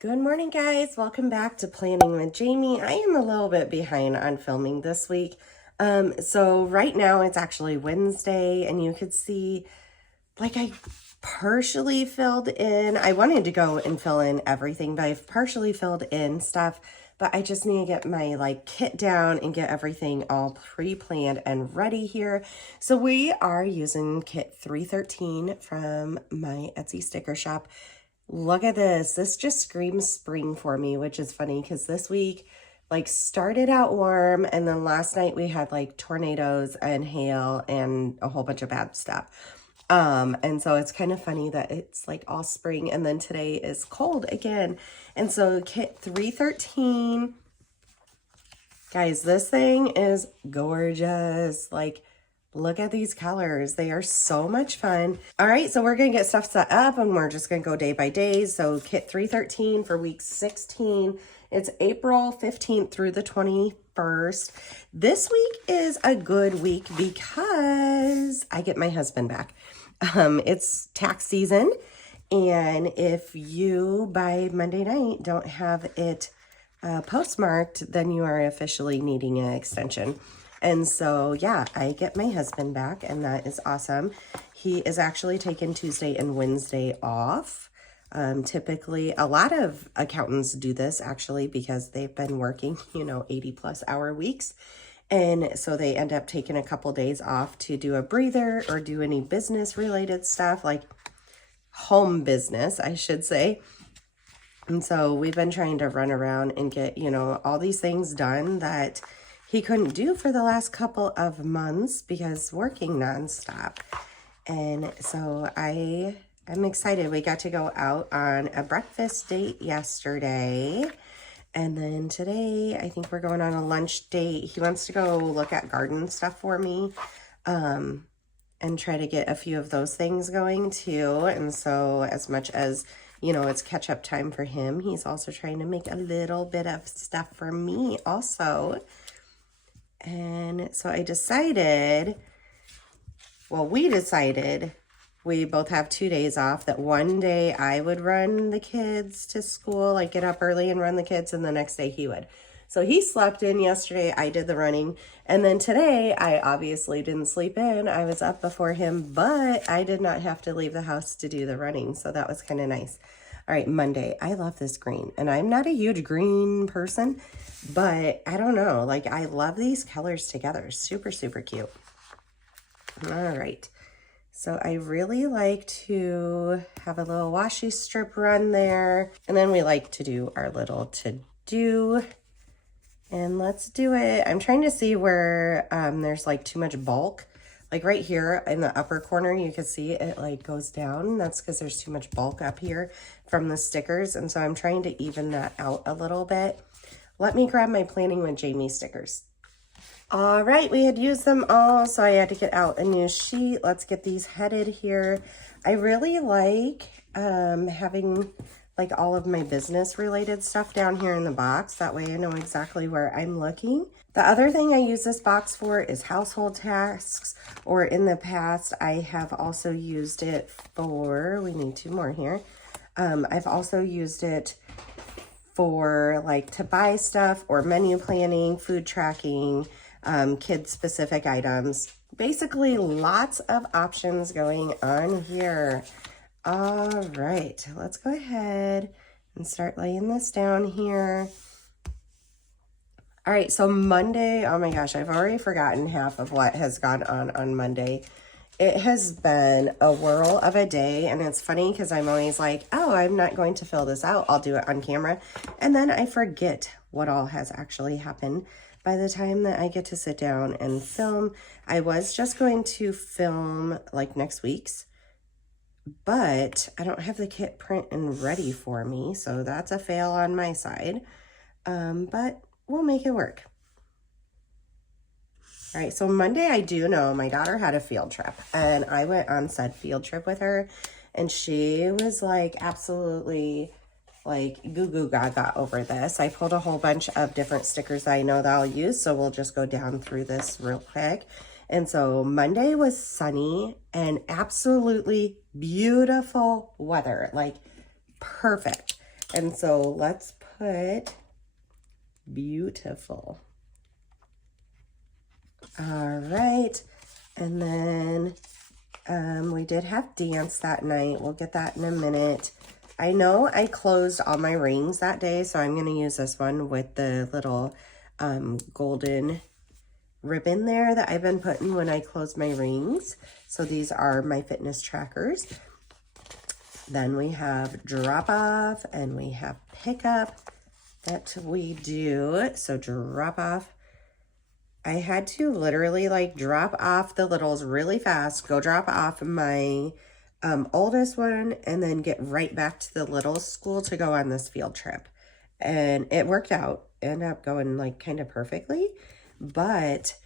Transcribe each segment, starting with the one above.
Good morning, guys. Welcome back to Planning with Jamie. I am a little bit behind on filming this week. So right now it's actually Wednesday, and you could see like I partially filled in. I wanted to go and fill in everything, but I've partially filled in stuff, but I just need to get my kit down and get everything all pre-planned and ready here. So we are using kit 313 from my Etsy sticker shop. Look at this. This just screams spring for me, which is funny because this week started out warm, and then last night we had tornadoes and hail and a whole bunch of bad stuff. And so it's kind of funny that it's all spring, and then today is cold again. And so kit 313, guys, this thing is gorgeous. Look at these colors. They are so much fun. All right, so we're going to get stuff set up, and we're just going to go day by day. So kit 313 for week 16. It's April 15th through the 21st. This week is a good week because I get my husband back. It's tax season, and if you by Monday night don't have it postmarked, then you are officially needing an extension. And so, yeah, I get my husband back, and that is awesome. He is actually taking Tuesday and Wednesday off. Typically, a lot of accountants do this, actually, because they've been working, 80-plus hour weeks. And so they end up taking a couple days off to do a breather or do any business-related stuff, like home business, I should say. And so we've been trying to run around and get, all these things done that he couldn't do for the last couple of months because working nonstop. And so I'm excited. We got to go out on a breakfast date yesterday. And then today, I think we're going on a lunch date. He wants to go look at garden stuff for me and try to get a few of those things going too. And so as much as, it's catch-up time for him, he's also trying to make a little bit of stuff for me also. And so we decided, we both have 2 days off, that one day I would run the kids to school, get up early and run the kids, and the next day he would. So he slept in yesterday, I did the running, and then today I obviously didn't sleep in. I was up before him, but I did not have to leave the house to do the running, so that was kind of nice. All right, Monday. I love this green, and I'm not a huge green person, but I don't know. I love these colors together. Super, super cute. All right. So I really like to have a little washi strip run there, and then we like to do our little to-do, and let's do it. I'm trying to see where there's too much bulk. Right here in the upper corner, you can see it goes down. That's because there's too much bulk up here from the stickers. And so I'm trying to even that out a little bit. Let me grab my Planning with Jamie stickers. All right, we had used them all, so I had to get out a new sheet. Let's get these headed here. I really like having all of my business related stuff down here in the box. That way I know exactly where I'm looking. The other thing I use this box for is household tasks, or in the past I have also used it for, we need 2 more here. I've also used it for to buy stuff or menu planning, food tracking, kid specific items. Basically lots of options going on here. All right, let's go ahead and start laying this down here. All right, so Monday, oh my gosh, I've already forgotten half of what has gone on Monday. It has been a whirl of a day, and it's funny because I'm always oh, I'm not going to fill this out. I'll do it on camera. And then I forget what all has actually happened by the time that I get to sit down and film. I was just going to film next week's, but I don't have the kit print and ready for me, so that's a fail on my side. But we'll make it work. All right, so Monday, I do know my daughter had a field trip, and I went on said field trip with her, and she was absolutely goo goo gaga over this. I pulled a whole bunch of different stickers that I know that I'll use, so we'll just go down through this real quick. And so Monday was sunny and absolutely beautiful weather, perfect. And so let's put beautiful. All right. And then we did have dance that night. We'll get that in a minute. I know I closed all my rings that day, so I'm going to use this one with the little golden ribbon there that I've been putting when I close my rings. So these are my fitness trackers. Then we have drop off and we have pickup that we do. So drop off. I had to literally like drop off the littles really fast, go drop off my oldest one, and then get right back to the little school to go on this field trip. And it worked out. It ended up going like kind of perfectly. But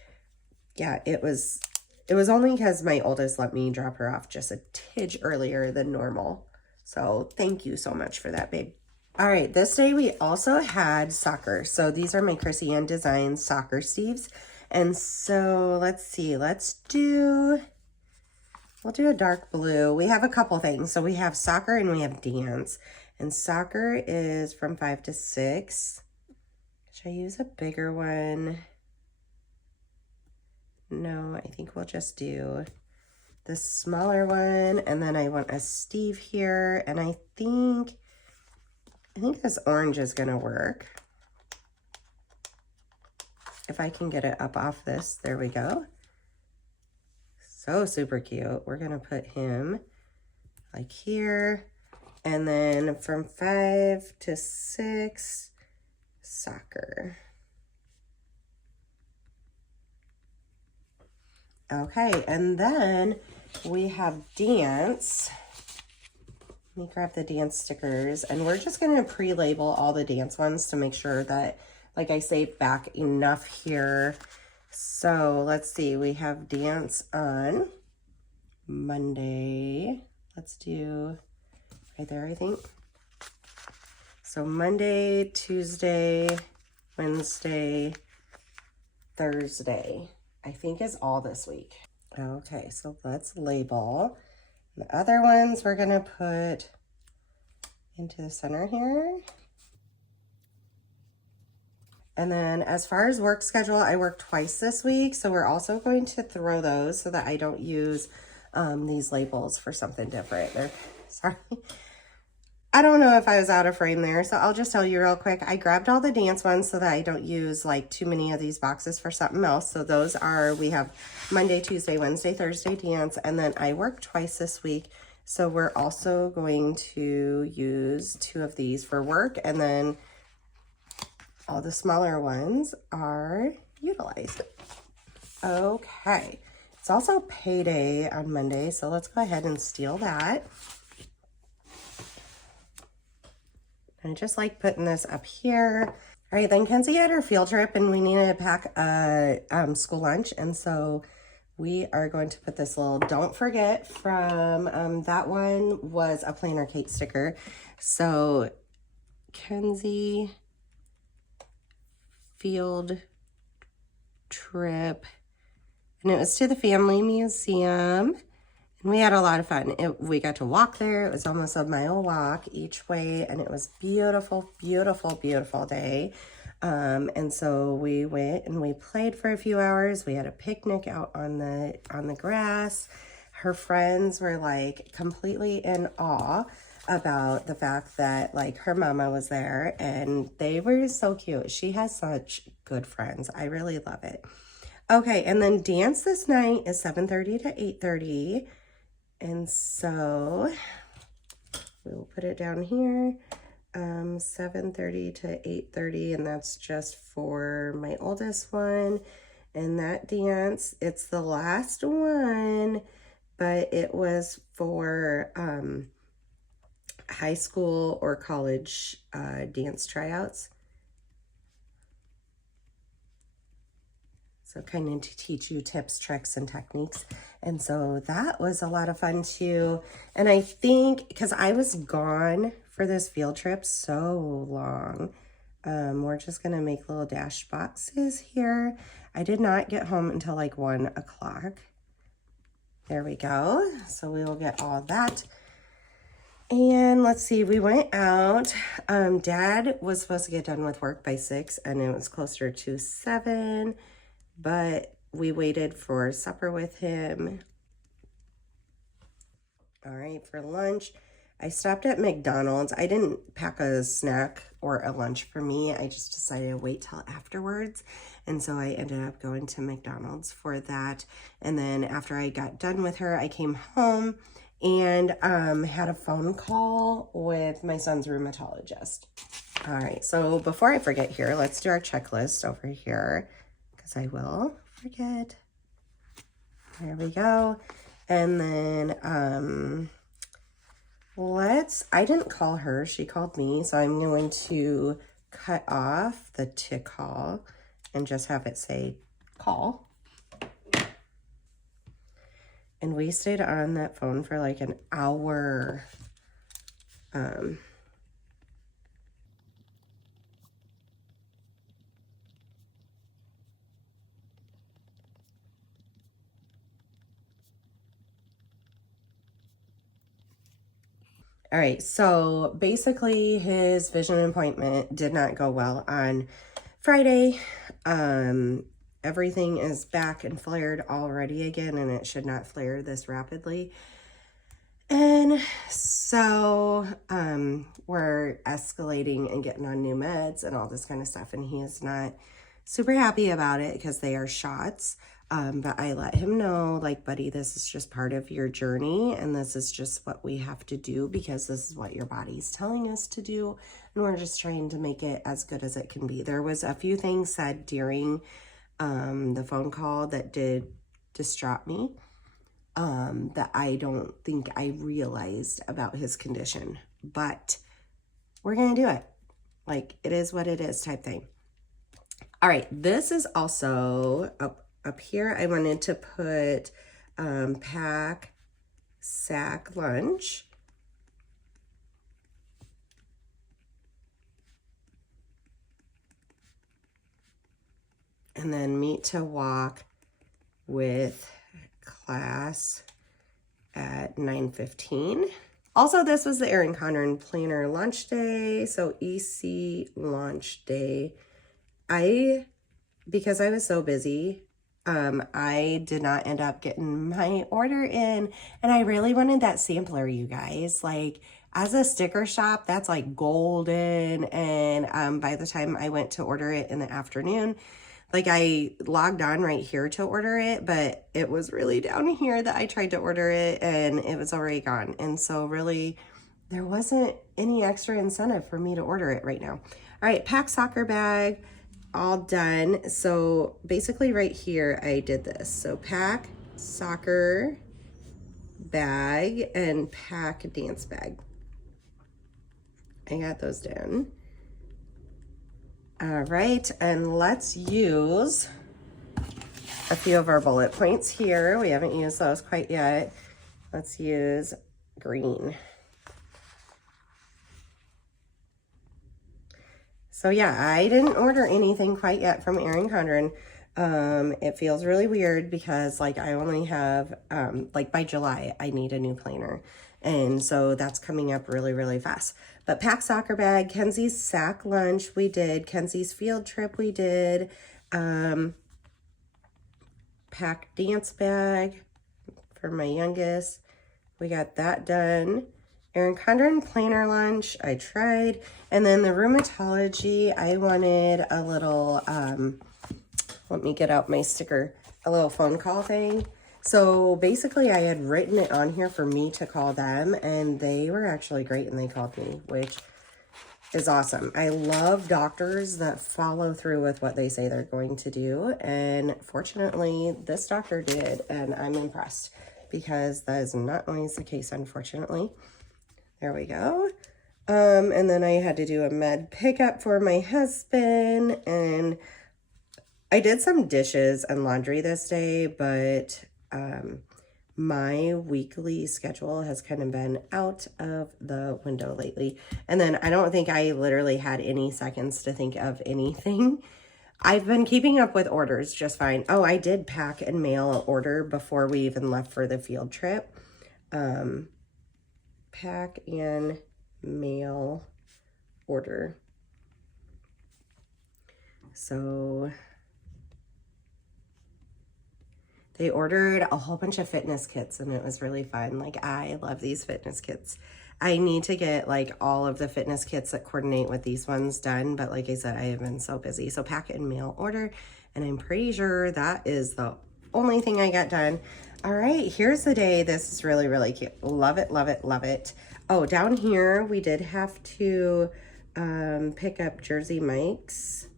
yeah, it was only because my oldest let me drop her off just a tidge earlier than normal. So thank you so much for that, babe. All right, this day we also had soccer. So these are my Chrissy Ann Designs soccer sleeves. And so let's see, we'll do a dark blue. We have a couple things. So we have soccer and we have dance. And soccer is from 5 to 6. Should I use a bigger one? No, I think we'll just do the smaller one. And then I want a Steve here. And I think this orange is gonna work. If I can get it up off this, there we go. So super cute. We're gonna put him like here. And then from 5 to 6, soccer. Okay, and then we have dance. Let me grab the dance stickers, and we're just gonna pre-label all the dance ones to make sure that, like I say, back enough here. So let's see, we have dance on Monday. Let's do right there, I think. So Monday, Tuesday, Wednesday, Thursday, I think is all this week. Okay, so let's label. The other ones we're gonna put into the center here. And then as far as work schedule, I work twice this week. So we're also going to throw those so that I don't use these labels for something different. Sorry. I don't know if I was out of frame there. So I'll just tell you real quick. I grabbed all the dance ones so that I don't use like too many of these boxes for something else. So those are, we have Monday, Tuesday, Wednesday, Thursday dance. And then I work twice this week. So we're also going to use 2 of these for work, and then all the smaller ones are utilized. Okay, it's also payday on Monday, so let's go ahead and steal that. I just like putting this up here. All right, then Kenzie had her field trip and we needed to pack a school lunch, and so we are going to put this little don't forget from that one was a planner Kate sticker. So Kenzie field trip, and it was to the family museum, and we had a lot of fun. We got to walk there. It was almost a mile walk each way, and it was beautiful, beautiful, beautiful day. And so we went and we played for a few hours. We had a picnic out on the grass. Her friends were like completely in awe about the fact that like her mama was there, and they were so cute. She has such good friends. I really love it. Okay, and then dance this night is 7:30 to 8:30. And so we'll put it down here. 7:30 to 8:30, and that's just for my oldest one. And that dance, it's the last one, but it was for high school or college dance tryouts. So kind of to teach you tips, tricks, and techniques. And so that was a lot of fun too. And I think, because I was gone for this field trip so long, we're just gonna make little dash boxes here. I did not get home until like 1 o'clock. There we go. So we will get all that And let's see, we went out. Dad was supposed to get done with work by 6 and it was closer to 7, but we waited for supper with him. All right, for lunch, I stopped at McDonald's. I didn't pack a snack or a lunch for me. I just decided to wait till afterwards. And so I ended up going to McDonald's for that. And then after I got done with her, I came home and had a phone call with my son's rheumatologist. All right, so before I forget here, let's do our checklist over here because I will forget. There we go. And then I didn't call her, she called me, so I'm going to cut off the to call and just have it say call. And we stayed on that phone for like an hour. All right, so basically his vision appointment did not go well on Friday. Everything is back and flared already again, and it should not flare this rapidly. And so we're escalating and getting on new meds and all this kind of stuff, and he is not super happy about it because they are shots. But I let him know, like, buddy, this is just part of your journey, and this is just what we have to do because this is what your body's telling us to do, and we're just trying to make it as good as it can be. There was a few things said during the phone call that did distraught me, that I don't think I realized about his condition, but we're gonna do it. Like, it is what it is type thing. All right, this is also up here. I wanted to put pack, sack, lunch. And then meet to walk with class at 9:15. Also, this was the Erin Condren planner launch day. So EC launch day. Because I was so busy, I did not end up getting my order in, and I really wanted that sampler, you guys. Like, as a sticker shop, that's like golden. And by the time I went to order it in the afternoon, like, I logged on right here to order it, but it was really down here that I tried to order it and it was already gone. And so really there wasn't any extra incentive for me to order it right now. All right, pack soccer bag, all done. So basically right here, I did this. So pack soccer bag and pack dance bag. I got those done. All right, and let's use a few of our bullet points here. We haven't used those quite yet. Let's use green. So yeah, I didn't order anything quite yet from Erin Condren. It feels really weird because, like, I only have, like, by July, I need a new planner. And so that's coming up really, really fast. But pack soccer bag, Kenzie's sack lunch, we did. Kenzie's field trip, we did. Pack dance bag for my youngest. We got that done. Erin Condren planner lunch, I tried. And then the rheumatology, I wanted a little, let me get out my sticker, a little phone call thing. So basically I had written it on here for me to call them, and they were actually great and they called me, which is awesome. I love doctors that follow through with what they say they're going to do. And fortunately, this doctor did, and I'm impressed because that is not always the case, unfortunately. There we go. And then I had to do a med pickup for my husband, and I did some dishes and laundry this day, but my weekly schedule has kind of been out of the window lately. And then I don't think I literally had any seconds to think of anything. I've been keeping up with orders just fine. Oh, I did pack and mail an order before we even left for the field trip. pack and mail order. So they ordered a whole bunch of fitness kits and it was really fun. Like, I love these fitness kits. I need to get like all of the fitness kits that coordinate with these ones done. But like I said, I have been so busy. So pack and mail order. And I'm pretty sure that is the only thing I got done. All right, here's the day. This is really, really cute. Love it, love it, love it. Oh, down here, we did have to pick up Jersey Mike's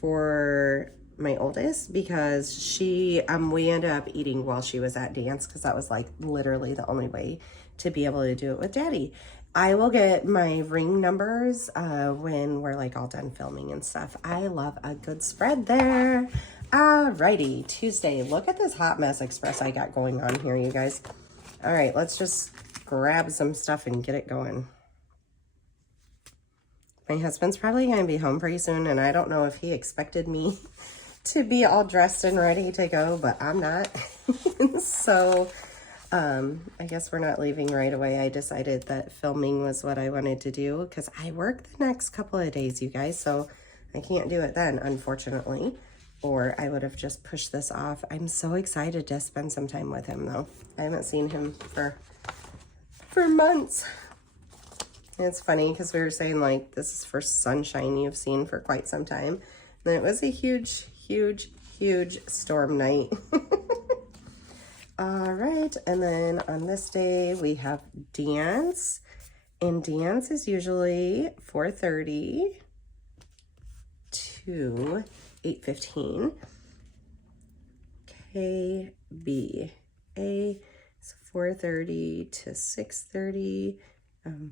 for my oldest because she we ended up eating while she was at dance because that was like literally the only way to be able to do it with Daddy. I will get my ring numbers when we're like all done filming and stuff. I love a good spread there. Alrighty, Tuesday. Look at this hot mess express I got going on here, you guys. All right, let's just grab some stuff and get it going. My husband's probably going to be home pretty soon, and I don't know if he expected me to be all dressed and ready to go, but I'm not. So I guess we're not leaving right away. I decided that filming was what I wanted to do because I work the next couple of days, you guys, so I can't do it then, unfortunately, or I would have just pushed this off. I'm so excited to spend some time with him, though. I haven't seen him for months. It's funny because we were saying like this is first sunshine you've seen for quite some time. And it was a huge, huge, huge storm night. All right, and then on this day we have dance. And dance is usually 4:30 to 8:15. KBA is 4:30 to 6:30.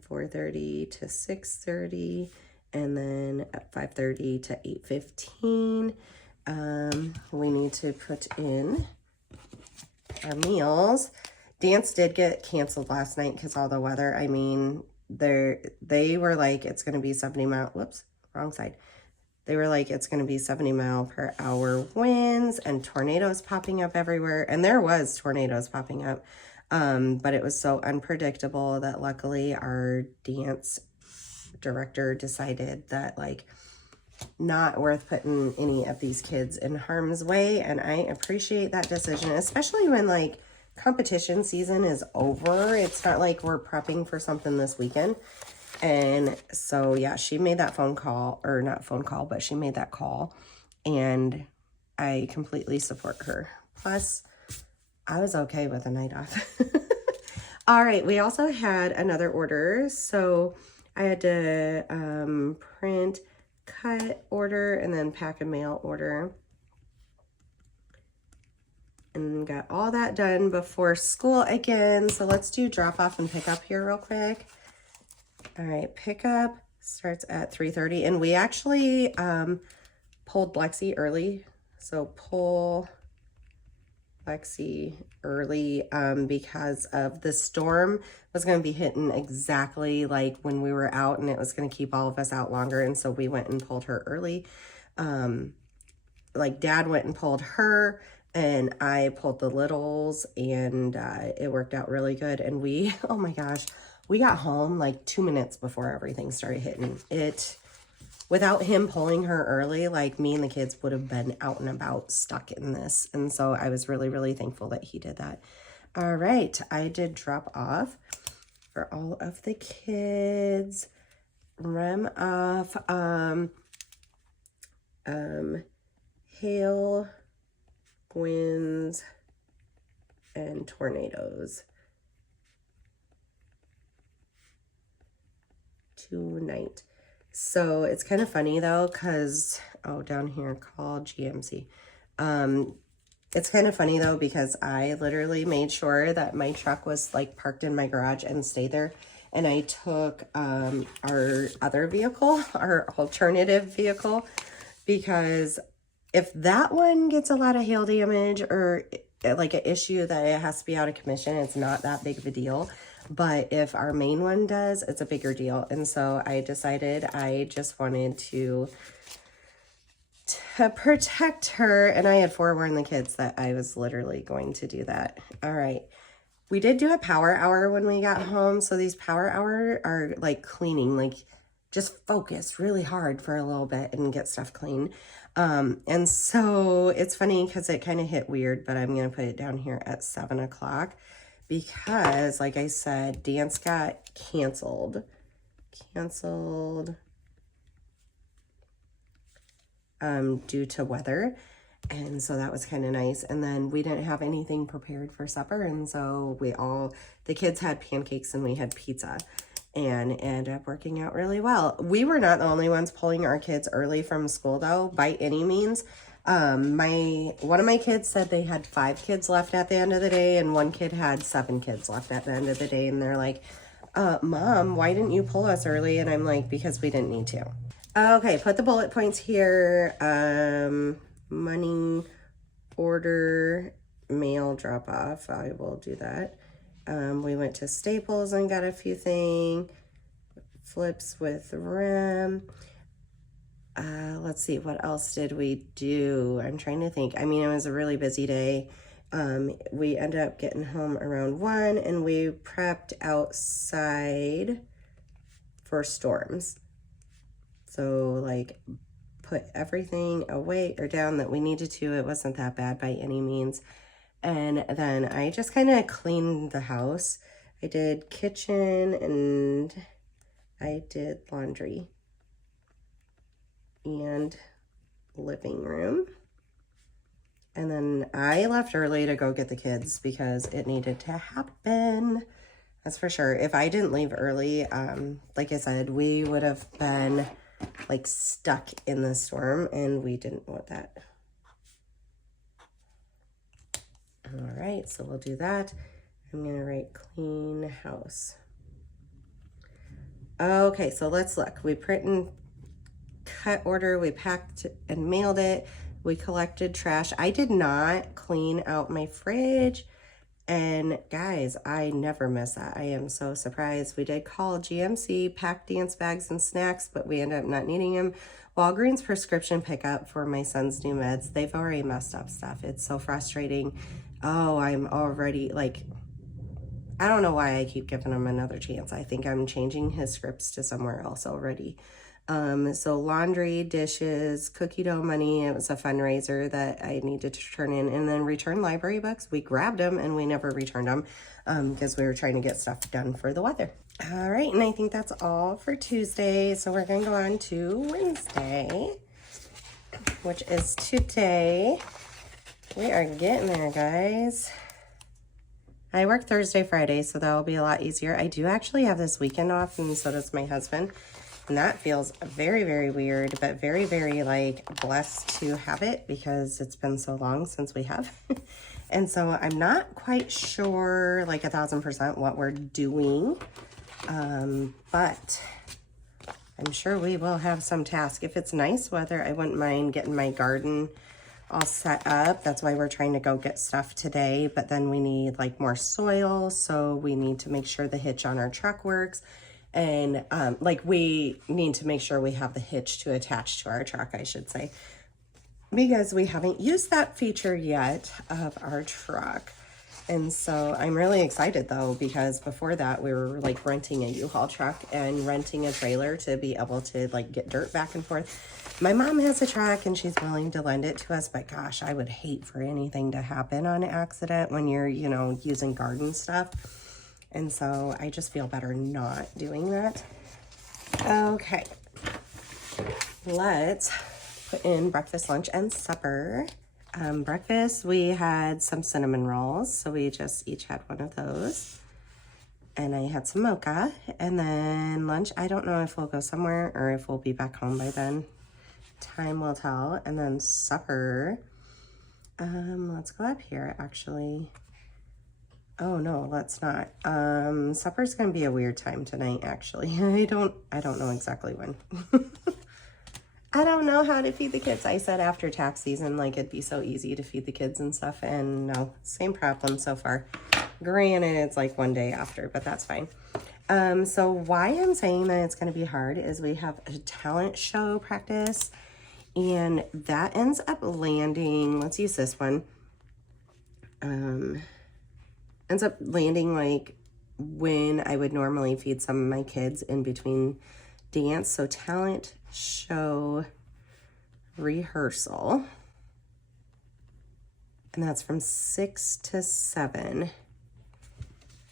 4:30 to 6:30, and then at 5:30 to 8:15. We need to put in our meals. Dance did get canceled last night because all the weather. I mean, they were like, it's going to be 70 mile, whoops, wrong side. They were like, it's going to be 70 mile per hour winds and tornadoes popping up everywhere. And there was tornadoes popping up. But it was so unpredictable that luckily our dance director decided that like not worth putting any of these kids in harm's way. And I appreciate that decision, especially when like competition season is over. It's not like we're prepping for something this weekend. And so, yeah, she made that phone call, or not phone call, but she made that call, and I completely support her. Plus, I was okay with a night off. All right, we also had another order. So I had to print, cut order, and then pack and mail order. And got all that done before school again. So let's do drop off and pick up here real quick. All right, pickup starts at 3:30. And we actually pulled Lexi early. So pull Lexi early because of the storm was going to be hitting exactly like when we were out, and it was going to keep all of us out longer. And so we went and pulled her early. Like Dad went and pulled her, and I pulled the littles, and it worked out really good. And we, oh my gosh, we got home like 2 minutes before everything started hitting. Without him pulling her early, like me and the kids would have been out and about stuck in this. And so I was really, really thankful that he did that. All right, I did drop off for all of the kids. Rem off, hail, winds, and tornadoes tonight. So it's kind of funny though, because, oh, down here, call GMC. It's kind of funny though, because I literally made sure that my truck was like parked in my garage and stayed there. And I took our other vehicle, our alternative vehicle, because if that one gets a lot of hail damage or like an issue that it has to be out of commission, it's not that big of a deal. But if our main one does, it's a bigger deal. And so I decided I just wanted to protect her. And I had forewarned the kids that I was literally going to do that. All right. We did do a power hour when we got home. So these power hour are like cleaning, like just focus really hard for a little bit and get stuff clean. And so it's funny because it kind of hit weird, but I'm going to put it down here at 7 o'clock because, like I said, dance got canceled due to weather. And so that was kind of nice. And then we didn't have anything prepared for supper. And so the kids had pancakes and we had pizza, and it ended up working out really well. We were not the only ones pulling our kids early from school though, by any means. One of my kids said they had 5 kids left at the end of the day, and one kid had 7 kids left at the end of the day. And they're like, Mom, why didn't you pull us early? And I'm like, because we didn't need to. Okay, put the bullet points here. Money, order, mail drop off. I will do that. We went to Staples and got a few things. Flips with Rem. Let's see, what else did we do? I'm trying to think. I mean, it was a really busy day. We ended up getting home around 1, and we prepped outside for storms. So like put everything away or down that we needed to. It wasn't that bad by any means. And then I just kind of cleaned the house. I did kitchen and I did laundry and living room. And then I left early to go get the kids because it needed to happen. That's for sure. If I didn't leave early, like I said, we would have been like stuck in the storm, and we didn't want that. All right, so we'll do that. I'm gonna write clean house. Okay, so let's look. We print and cut order, we packed and mailed it, we collected trash. I did not clean out my fridge, and guys, I never miss that. I am so surprised. We did call GMC, pack dance bags and snacks, but we ended up not needing them. Walgreens prescription pickup for my son's new meds. They've already messed up stuff. It's so frustrating. Oh, I'm already like, I don't know why I keep giving him another chance. I think I'm changing his scripts to somewhere else already. So laundry, dishes, cookie dough money. It was a fundraiser that I needed to turn in, and then return library books. We grabbed them and we never returned them because we were trying to get stuff done for the weather. All right, and I think that's all for Tuesday. So we're going to go on to Wednesday, which is today. We are getting there, guys. I work Thursday, Friday, so that'll be a lot easier. I do actually have this weekend off, and so does my husband. And that feels very, very weird, but very, very like blessed to have it because it's been so long since we have. And so I'm not quite sure like 1,000% what we're doing. But I'm sure we will have some task. If it's nice weather, I wouldn't mind getting my garden all set up. That's why we're trying to go get stuff today. But then we need like more soil. So we need to make sure the hitch on our truck works. And like we need to make sure we have the hitch to attach to our truck, I should say, because we haven't used that feature yet of our truck. And so I'm really excited though, because before that we were like renting a U-Haul truck and renting a trailer to be able to like get dirt back and forth. My mom has a truck and she's willing to lend it to us, but gosh, I would hate for anything to happen on accident when you're, you know, using garden stuff. And so I just feel better not doing that. Okay, let's put in breakfast, lunch, and supper. Breakfast, we had some cinnamon rolls. So we just each had one of those. And I had some mocha. And then lunch, I don't know if we'll go somewhere or if we'll be back home by then. Time will tell. And then supper, let's go up here actually. Oh no, let's not. Supper's gonna be a weird time tonight, actually. I don't know exactly when. I don't know how to feed the kids. I said after tax season, like it'd be so easy to feed the kids and stuff, and no, same problem so far. Granted, it's like one day after, but that's fine. So why I'm saying that it's gonna be hard is we have a talent show practice, and that ends up landing, let's use this one. ends up landing like when I would normally feed some of my kids in between dance. So talent show rehearsal. And that's from 6 to 7.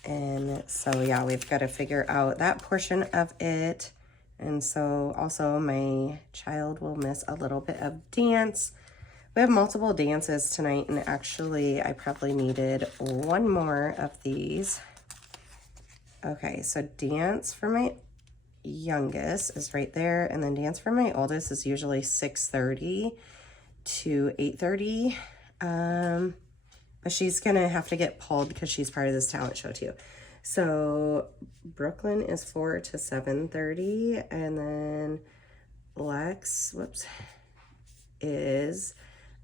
And so, yeah, we've got to figure out that portion of it. And so also my child will miss a little bit of dance. We have multiple dances tonight, and actually I probably needed one more of these. Okay, so dance for my youngest is right there, and then dance for my oldest is usually 6:30 to 8:30. But she's gonna have to get pulled because she's part of this talent show too. So Brooklyn is 4 to 7:30, and then Lex, whoops, is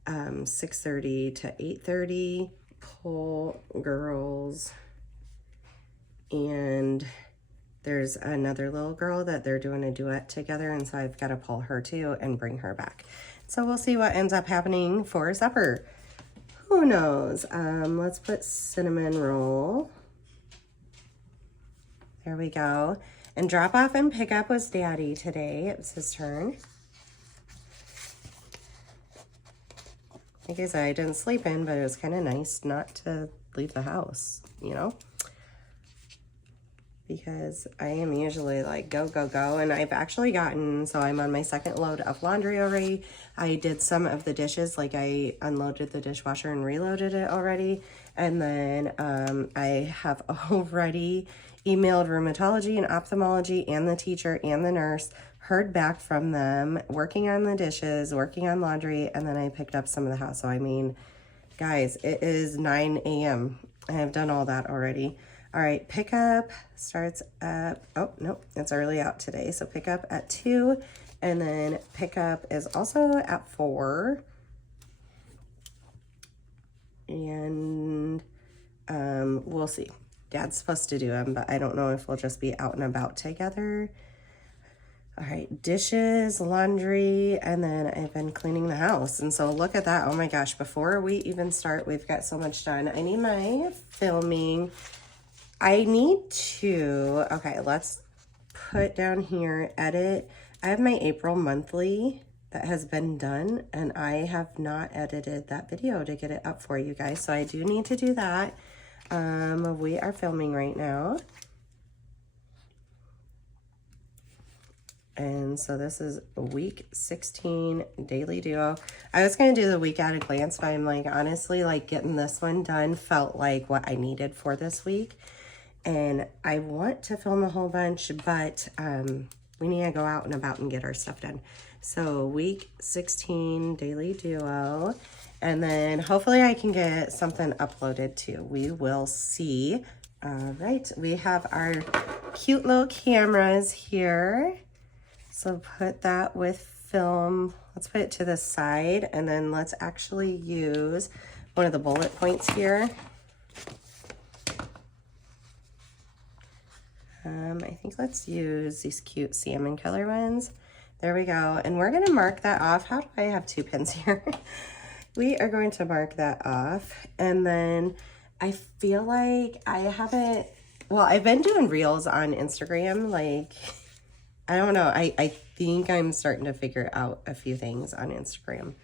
6:30 to 8:30. Pull girls, and there's another little girl that they're doing a duet together, and so I've got to pull her too and bring her back. So we'll see what ends up happening for supper. Who knows? Let's put cinnamon roll. There we go. And drop off and pick up was Daddy today. It was his turn. Like I said, I didn't sleep in, but it was kind of nice not to leave the house, you know? Because I am usually like go, go, go. And I've actually gotten, so I'm on my second load of laundry already. I did some of the dishes, like I unloaded the dishwasher and reloaded it already. And then I have already emailed rheumatology and ophthalmology and the teacher and the nurse, heard back from them, working on the dishes, working on laundry, and then I picked up some of the house. So I mean, guys, it is 9 a.m. I have done all that already. All right, pickup starts at, oh, nope, it's early out today. So pickup at 2, and then pickup is also at 4. And we'll see. Dad's supposed to do them, but I don't know if we'll just be out and about together. All right, dishes, laundry, and then I've been cleaning the house. And so look at that. Oh my gosh, before we even start, we've got so much done. I need my filming. I need to, okay, let's put down here, edit. I have my April monthly that has been done, and I have not edited that video to get it up for you guys. So I do need to do that. We are filming right now. And so this is week 16 daily duo. I was going to do the week at a glance, but I'm like, honestly, like getting this one done felt like what I needed for this week. And I want to film a whole bunch, but we need to go out and about and get our stuff done. So week 16 daily duo. And then hopefully I can get something uploaded too. We will see. All right, we have our cute little cameras here. So put that with film. Let's put it to the side, and then let's actually use one of the bullet points here. I think let's use these cute salmon color ones. There we go. And we're gonna mark that off. How do I have 2 pins here? We are going to mark that off. And then I feel like I haven't, well, I've been doing reels on Instagram. Like, I don't know. I think I'm starting to figure out a few things on Instagram.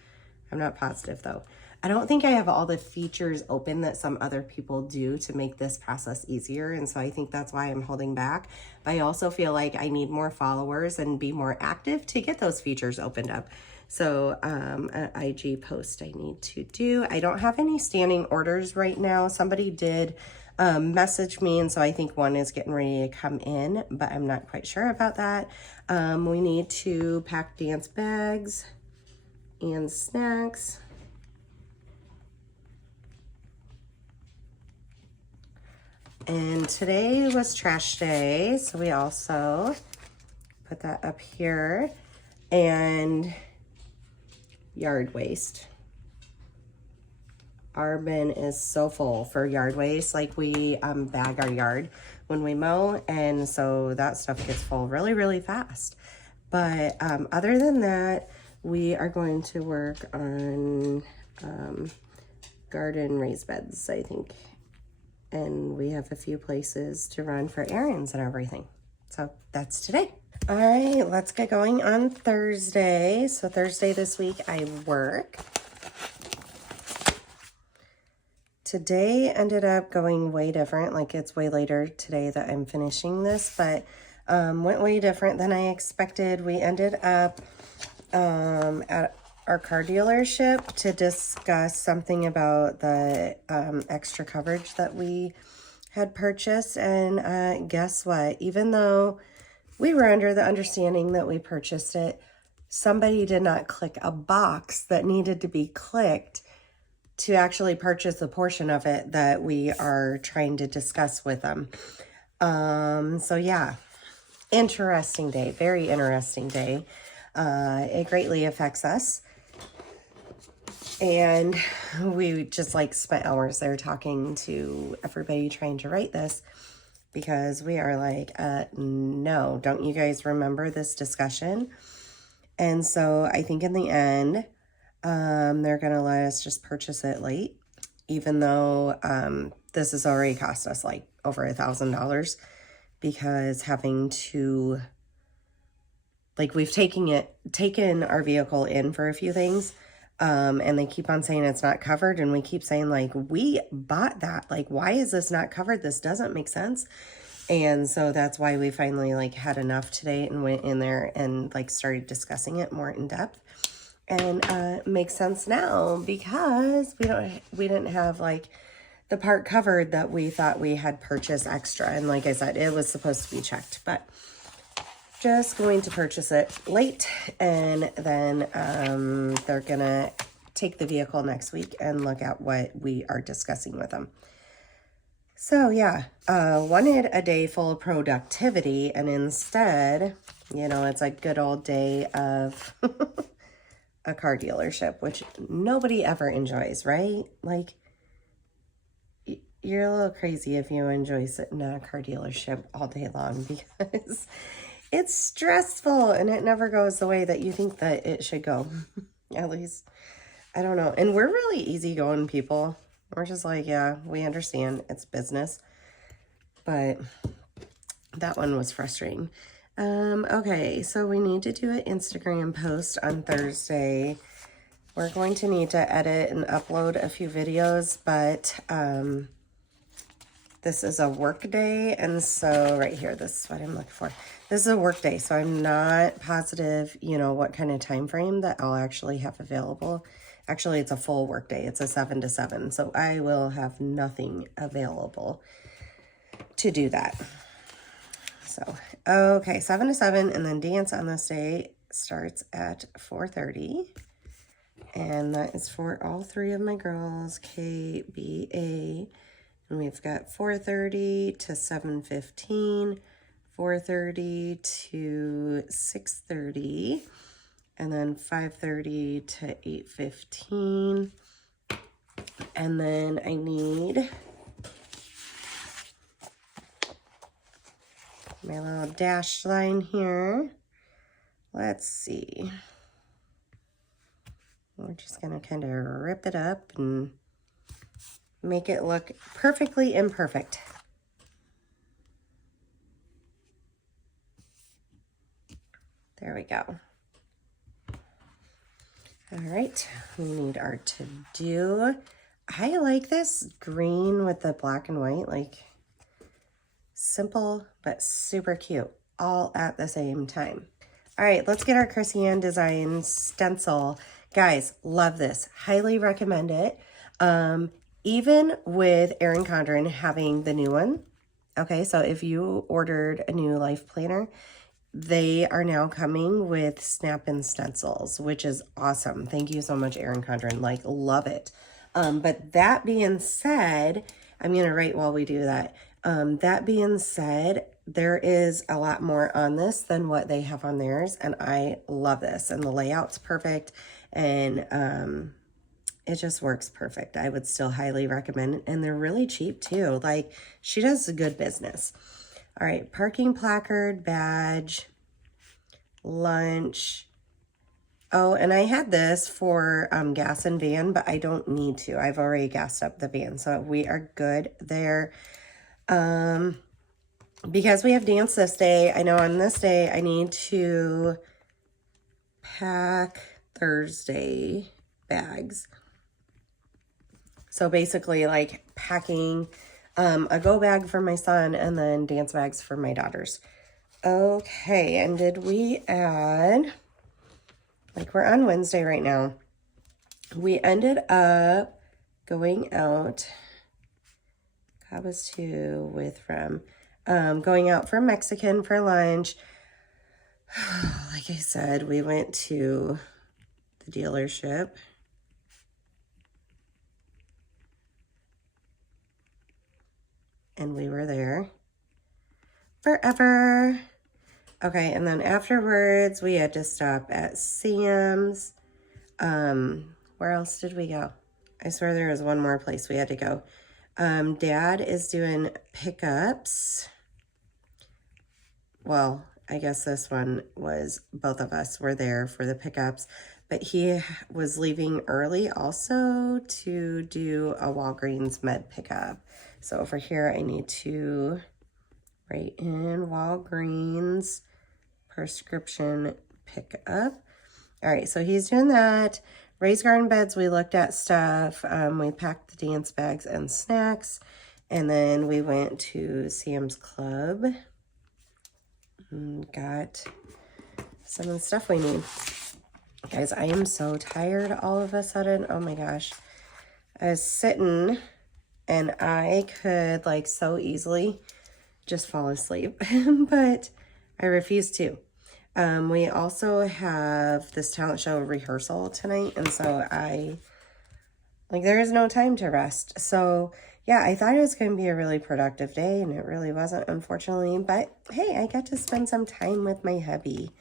I'm not positive though. I don't think I have all the features open that some other people do to make this process easier. And so I think that's why I'm holding back. But I also feel like I need more followers and be more active to get those features opened up. So an IG post I need to do. I don't have any standing orders right now. Somebody did message me, and so I think one is getting ready to come in, but I'm not quite sure about that. We need to pack dance bags and snacks. And today was trash day, so we also put that up here. And yard waste. Our bin is so full for yard waste. Like we bag our yard when we mow, and so that stuff gets full really, really fast. But other than that, we are going to work on garden raised beds, I think. and we have a few places to run for errands and everything. So that's today. All right, let's get going on Thursday. So Thursday this week I work. Today ended up going way different. Like, it's way later today that I'm finishing this, but went way different than I expected. We ended up at our car dealership to discuss something about the extra coverage that we had purchased. And guess what? Even though we were under the understanding that we purchased it, somebody did not click a box that needed to be clicked to actually purchase a portion of it that we are trying to discuss with them. So yeah, interesting day, very interesting day. It greatly affects us. And we just like spent hours there talking to everybody trying to write this, because we are like, no, don't you guys remember this discussion? And so I think in the end, they're going to let us just purchase it late, even though this has already cost us like over $1,000, because having to, like, we've taken our vehicle in for a few things, and they keep on saying it's not covered, and we keep saying, like, we bought that. Like, why is this not covered? This doesn't make sense. And so that's why we finally like had enough today and went in there and like started discussing it more in depth. And it makes sense now, because we didn't have like the part covered that we thought we had purchased extra. And like I said, it was supposed to be checked, but just going to purchase it late. And then they're gonna take the vehicle next week and look at what we are discussing with them. So yeah, wanted a day full of productivity, and instead, you know, it's a good old day of a car dealership, which nobody ever enjoys, right? Like, you're a little crazy if you enjoy sitting at a car dealership all day long, because it's stressful and it never goes the way that you think that it should go. At least, I don't know. And we're really easygoing people. We're just like, yeah, we understand it's business. But that one was frustrating. Okay, so we need to do an Instagram post on Thursday. We're going to need to edit and upload a few videos, but this is a work day, and so right here, this is what I'm looking for. This is a work day, so I'm not positive, you know, what kind of time frame that I'll actually have available. Actually, it's a full work day. It's a 7 to 7, so I will have nothing available to do that. So, okay, 7 to 7, and then dance on this day starts at 4:30. And that is for all three of my girls, K, B, A. And we've got 4:30 to 7:15, 4:30 to 6:30, and then 5:30 to 8:15. And then I need my little dash line here. Let's see. We're just going to kind of rip it up and make it look perfectly imperfect. There we go. All right, we need our to-do. I like this green with the black and white, like simple but super cute, all at the same time. All right, let's get our Chrissy Ann design stencil. Guys, love this. Highly recommend it. Even with Erin Condren having the new one. Okay, so if you ordered a new life planner, they are now coming with snap-in stencils, which is awesome. Thank you so much, Erin Condren. Like, love it. But that being said, I'm going to write while we do that. That being said, there is a lot more on this than what they have on theirs, and I love this. And the layout's perfect, and it just works perfect. I would still highly recommend it, and they're really cheap too. Like, she does a good business. All right, parking placard, badge, lunch, Oh, and I had this for gas and van, but I don't need to. I've already gassed up the van, so we are good there. Because we have dance this day, I know on this day I need to pack Thursday bags. So basically like packing a go bag for my son and then dance bags for my daughters. Okay, and did we add, like we're on Wednesday right now, we ended up going out, God was two with from, going out for Mexican for lunch. Like I said, we went to the dealership. And we were there forever. Okay, and then afterwards, we had to stop at Sam's. Where else did we go? I swear there was one more place we had to go. Dad is doing pickups. Well, I guess this one was, both of us were there for the pickups, but he was leaving early also to do a Walgreens med pickup. So over here, I need to write in Walgreens prescription pickup. All right, so he's doing that. Raised garden beds, we looked at stuff. We packed the dance bags and snacks. And then we went to Sam's Club. And got some of the stuff we need. Guys, I am so tired all of a sudden. Oh my gosh. I was sitting and I could like so easily just fall asleep, but I refuse to. We also have this talent show rehearsal tonight, and so there is no time to rest. So yeah, I thought it was going to be a really productive day, and it really wasn't, unfortunately, but hey, I got to spend some time with my hubby.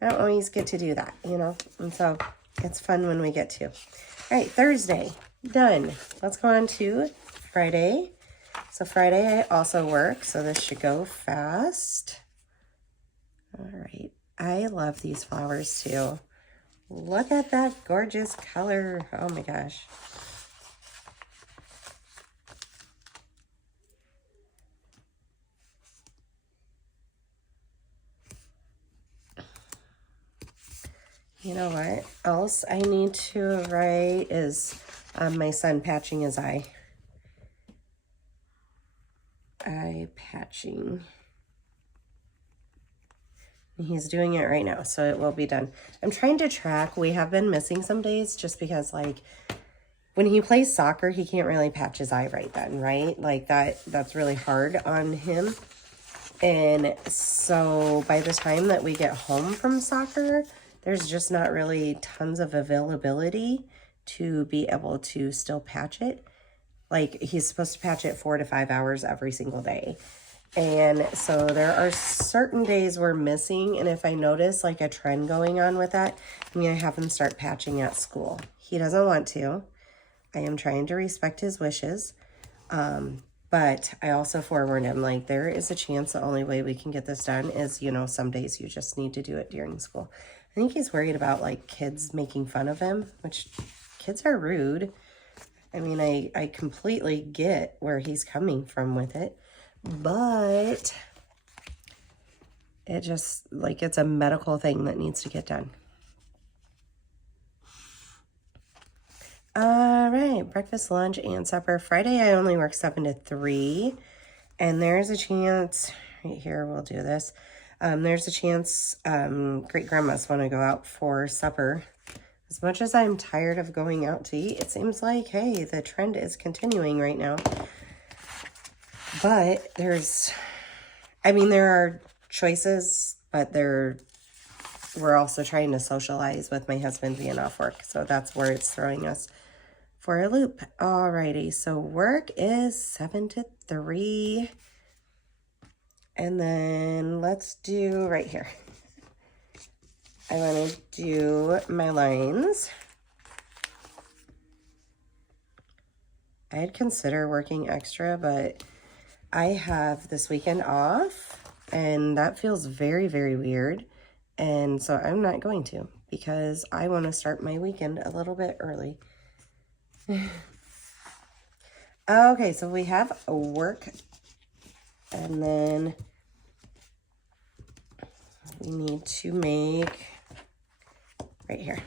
I don't always get to do that, you know, and so it's fun when we get to. All right, Thursday, done. Let's go on to Friday. So Friday I also work, so this should go fast. All right, I love these flowers too. Look at that gorgeous color. Oh my gosh. You know what else I need to write is my son patching his eye. Eye patching. He's doing it right now, so it will be done. I'm trying to track. We have been missing some days just because, like, when he plays soccer, he can't really patch his eye right then, right? Like, that's really hard on him. And so by the time that we get home from soccer, there's just not really tons of availability to be able to still patch it. Like, he's supposed to patch it 4 to 5 hours every single day. And so there are certain days we're missing, and if I notice like a trend going on with that, I'm going to have him start patching at school. He doesn't want to. I am trying to respect his wishes. But I also forewarned him, like, there is a chance the only way we can get this done is, you know, some days you just need to do it during school. I think he's worried about, like, kids making fun of him, which kids are rude. I mean, I completely get where he's coming from with it, but it just, like, it's a medical thing that needs to get done. All right, breakfast, lunch, and supper. Friday, I only work 7 to 3, and there's a chance, right here, we'll do this. There's a chance great-grandmas want to go out for supper. As much as I'm tired of going out to eat, it seems like, hey, the trend is continuing right now. But there are choices, but we're also trying to socialize with my husband being off work. So that's where it's throwing us for a loop. Alrighty, so work is 7 to 3. And then let's do right here. I want to do my lines. I'd consider working extra, but I have this weekend off, and that feels very, very weird. And so I'm not going to. because I want to start my weekend a little bit early. Okay, so we have work, and then we need to make, right here,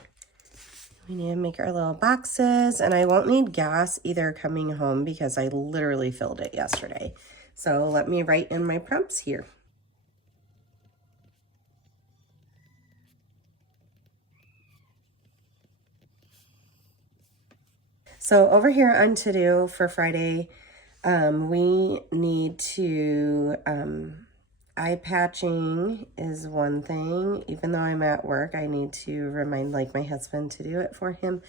we need to make our little boxes, and I won't need gas either coming home because I literally filled it yesterday. So let me write in my prompts here. So over here on to-do for Friday, we need to, eye patching is one thing. Even though I'm at work, I need to remind like my husband to do it for him.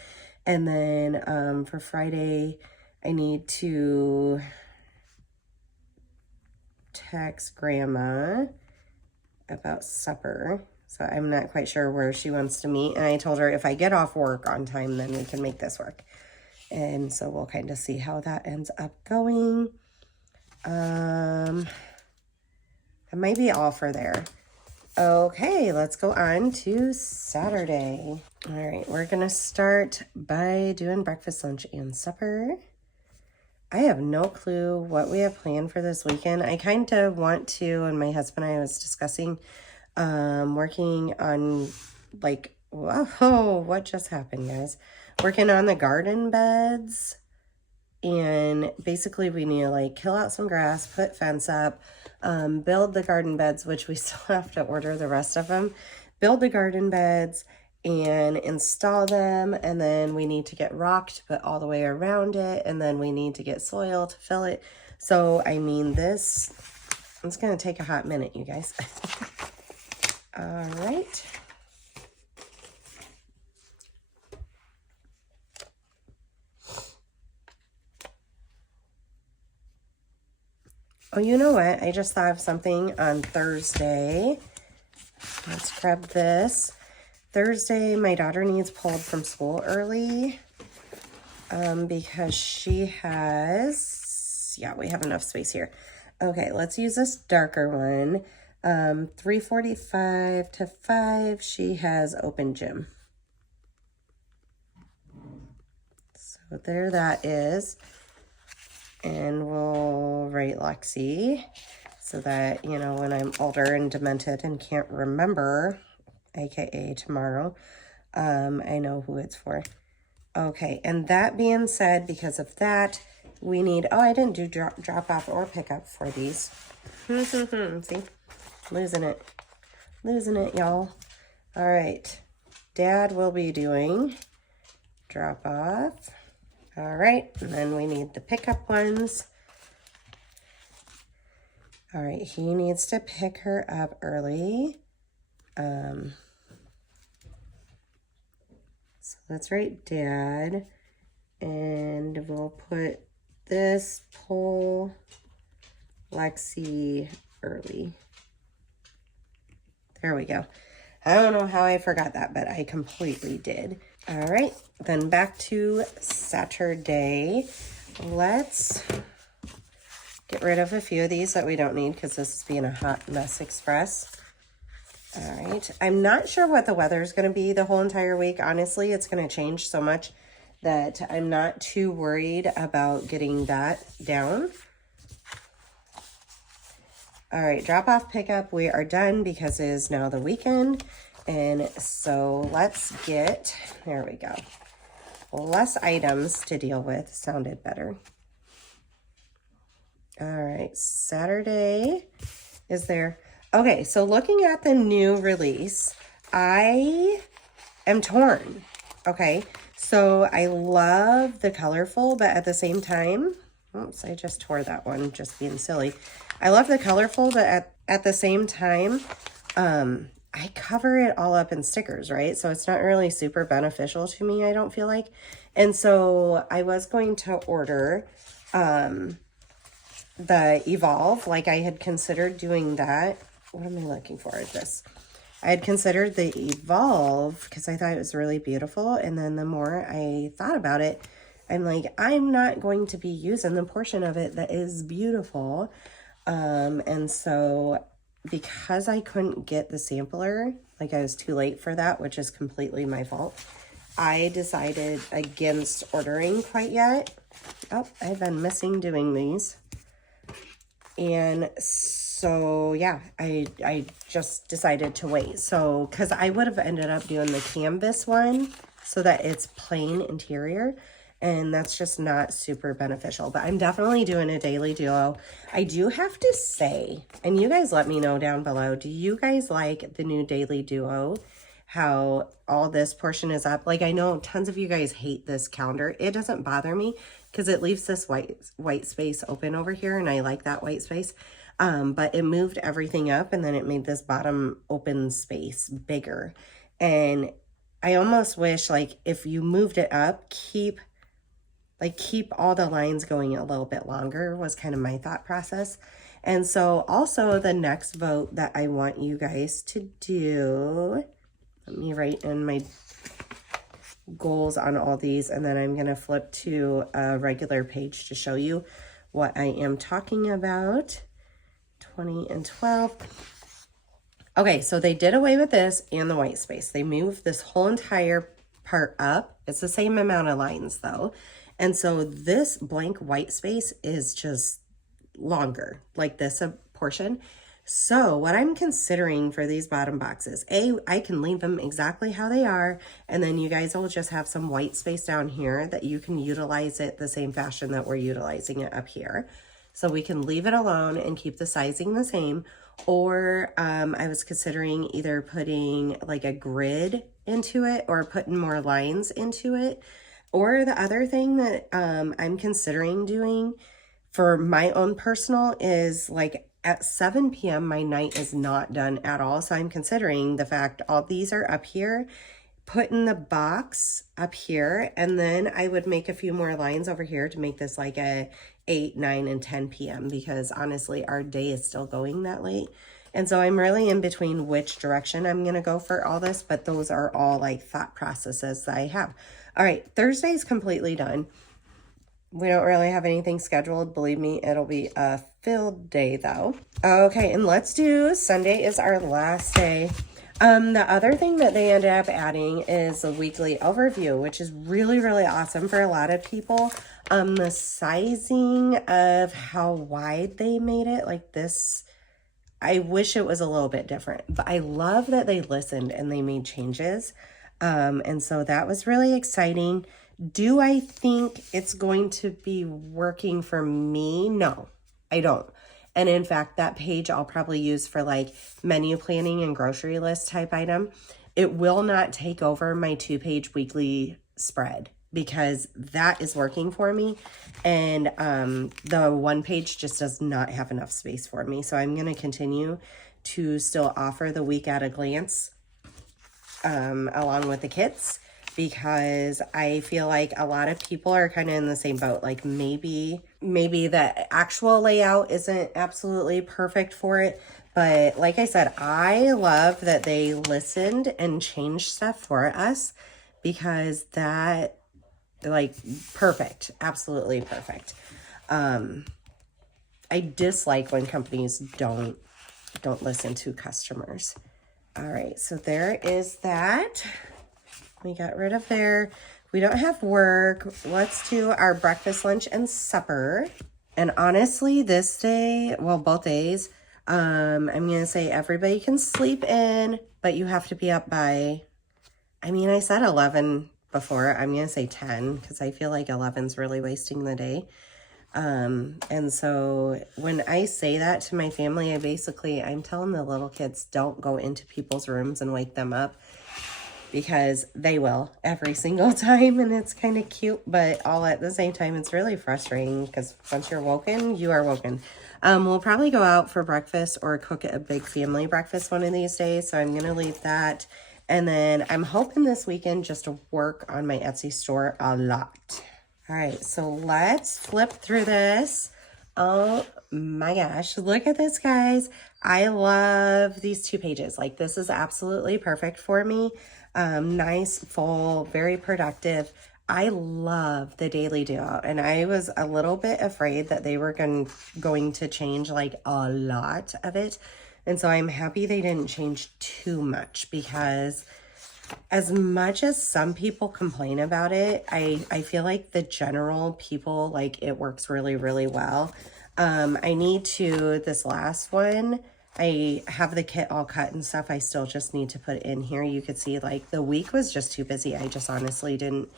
And then for Friday, I need to text Grandma about supper. So I'm not quite sure where she wants to meet. And I told her if I get off work on time, then we can make this work. And so we'll kind of see how that ends up going. That might be all for there. Okay, let's go on to Saturday. All right, we're gonna start by doing breakfast, lunch, and supper. I have no clue what we have planned for this weekend. I kind of want to, and my husband and I was discussing working on like, whoa, what just happened, guys? Working on the garden beds, and basically we need to like kill out some grass, put fence up, build the garden beds, which we still have to order the rest of them, build the garden beds and install them, and then we need to get rock to put all the way around it, and then we need to get soil to fill it. So I mean, it's gonna take a hot minute, you guys. All right. Oh, you know what? I just thought of something on Thursday. Let's grab this. Thursday, my daughter needs pulled from school early because she has, yeah, we have enough space here. Okay, let's use this darker one. 3:45 to 5, she has open gym. So there that is. And we'll write Lexi so that, you know, when I'm older and demented and can't remember, aka tomorrow, I know who it's for. Okay, and that being said, because of that, we need, oh, I didn't do drop off or pick up for these. See, losing it, y'all. All right, Dad will be doing drop off. All right, and then we need the pickup ones. All right, he needs to pick her up early. So let's write Dad, and we'll put this pull Lexi early. There we go. I don't know how I forgot that, but I completely did. All right, then back to Saturday. Let's get rid of a few of these that we don't need because this is being a hot mess express. All right, I'm not sure what the weather is going to be the whole entire week. Honestly, it's going to change so much that I'm not too worried about getting that down. All right, drop off pickup. We are done because it is now the weekend. And so let's get, there we go, less items to deal with. Sounded better. All right, Saturday is there. Okay, so looking at the new release, I am torn. Okay, so I love the colorful, but at the same time, oops, I just tore that one, just being silly. I love the colorful, but at the same time, I cover it all up in stickers, right? So it's not really super beneficial to me, I don't feel like. And so I was going to order the Evolve, like I had considered doing that. What am I looking for? This. I had considered the Evolve because I thought it was really beautiful. And then the more I thought about it, I'm like, I'm not going to be using the portion of it that is beautiful. And so because I couldn't get the sampler, like I was too late for that, which is completely my fault, I decided against ordering quite yet. Oh, I've been missing doing these. And so, yeah, I just decided to wait. So, because I would have ended up doing the canvas one so that it's plain interior. And that's just not super beneficial. But I'm definitely doing a daily duo. I do have to say, and you guys let me know down below, do you guys like the new daily duo? How all this portion is up? Like, I know tons of you guys hate this calendar. It doesn't bother me because it leaves this white space open over here, and I like that white space. But it moved everything up, and then it made this bottom open space bigger. And I almost wish, like, if you moved it up, keep all the lines going a little bit longer was kind of my thought process. And so also the next vote that I want you guys to do, let me write in my goals on all these, and then I'm going to flip to a regular page to show you what I am talking about. 20 and 12. Okay, so they did away with this and the white space. They moved this whole entire part up. It's the same amount of lines though. And so this blank white space is just longer, like this portion. So what I'm considering for these bottom boxes, I can leave them exactly how they are, and then you guys will just have some white space down here that you can utilize it the same fashion that we're utilizing it up here. So we can leave it alone and keep the sizing the same. Or I was considering either putting like a grid into it or putting more lines into it. Or the other thing that I'm considering doing for my own personal is like at 7 p.m. my night is not done at all. So I'm considering the fact all these are up here, putting the box up here, and then I would make a few more lines over here to make this like a 8, 9, and 10 p.m. because honestly our day is still going that late. And so I'm really in between which direction I'm going to go for all this, but those are all like thought processes that I have. All right, Thursday's completely done. We don't really have anything scheduled. Believe me, it'll be a filled day though. Okay, and let's do Sunday is our last day. The other thing that they ended up adding is a weekly overview, which is really, really awesome for a lot of people. The sizing of how wide they made it, like this, I wish it was a little bit different, but I love that they listened and they made changes. And so that was really exciting. Do I think it's going to be working for me? No, I don't. And in fact, that page I'll probably use for like menu planning and grocery list type item. It will not take over my 2-page weekly spread because that is working for me. And the 1 page just does not have enough space for me. So I'm going to continue to still offer the week at a glance along with the kits, because I feel like a lot of people are kind of in the same boat. Like maybe the actual layout isn't absolutely perfect for it. But like I said, I love that they listened and changed stuff for us, because that, like, perfect, absolutely perfect. I dislike when companies don't listen to customers. All right, so there is that. We got rid of there. We don't have work. Let's do our breakfast, lunch, and supper. And honestly, this day, well, both days, I'm going to say everybody can sleep in, but you have to be up by, I mean, I said 11 before. I'm going to say 10 because I feel like 11's really wasting the day. And so when I say that to my family, I'm telling the little kids, don't go into people's rooms and wake them up, because they will every single time. And it's kind of cute, but all at the same time, it's really frustrating because once you're woken, you are woken. We'll probably go out for breakfast or cook a big family breakfast one of these days. So I'm going to leave that. And then I'm hoping this weekend just to work on my Etsy store a lot. All right, so let's flip through this. Oh my gosh, look at this, guys. I love these 2 pages. Like, this is absolutely perfect for me. Nice, full, very productive. I love the daily duo, and I was a little bit afraid that they were going to change like a lot of it, And so I'm happy they didn't change too much, because as much as some people complain about it, I feel like the general people, like, it works really, really well. I need to, this last one, I have the kit all cut and stuff. I still just need to put it in here. You could see, like, the week was just too busy. I just honestly didn't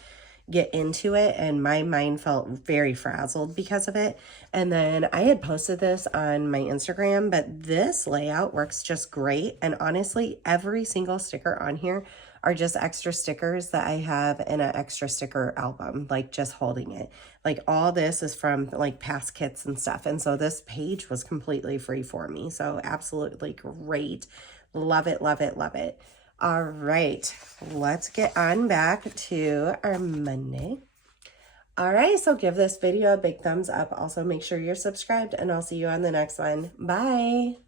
get into it, and my mind felt very frazzled because of it. And then I had posted this on my Instagram, but this layout works just great. And honestly, every single sticker on here are just extra stickers that I have in an extra sticker album, like just holding it. Like all this is from like past kits and stuff. And so this page was completely free for me. So absolutely great. Love it, love it, love it. All right, let's get on back to our Monday. All right, so give this video a big thumbs up. Also, make sure you're subscribed, and I'll see you on the next one. Bye.